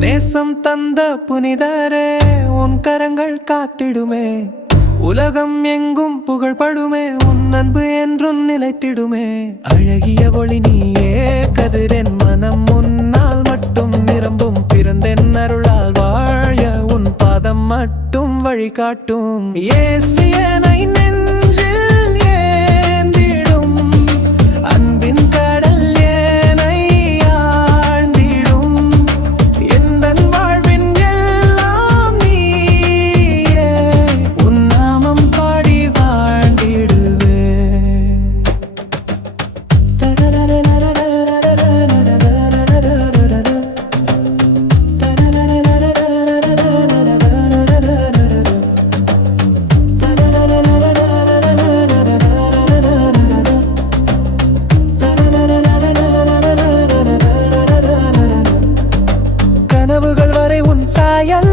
நேசம் தந்த புனிதரே உன் கரங்கள் காத்திடுமே, உலகம் எங்கும் புகழ்படுமே, உன் அன்பு என்றும் நிலைத்திடுமே. அழகிய ஒளி நீயே, கதிரென் மனம் முன்னால் மட்டும் நிரம்பும், பிறந்தென் அருளால் வாழ உன் பாதம் மட்டும் வழிகாட்டும். இயேசுவை நெஞ்சில் ஏந்திடும் அன்பின் கடல் ஏனை ஆழ்ந்திடும், எந்தன் வாழ்வின் எல்லாம் நீயே, உன் நாமம் பாடி வாழ்ந்திடுவே. கனவுகள் வரை உன் சாயல்,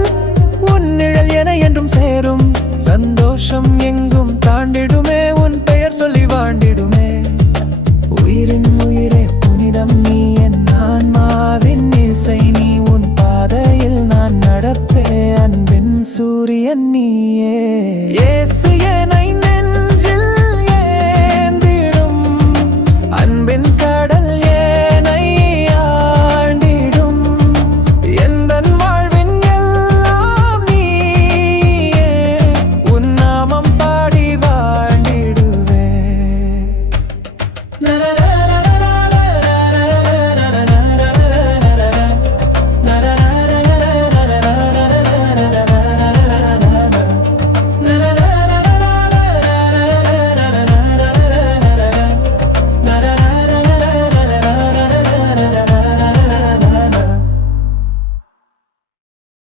உன் நிழல் என என்றும் சேரும், சந்தோஷம் எங்கும் தாண்டிடுமே, உன் பெயர் சொல்லி வாழ்ந்திடுமே. உயிரின் உயிரே புனிதம் நீ, என் ஆன்மாவின் இசை நீ, உன் பாதையில் நான் நடப்பே, அன்பின் சூரியன் நீ.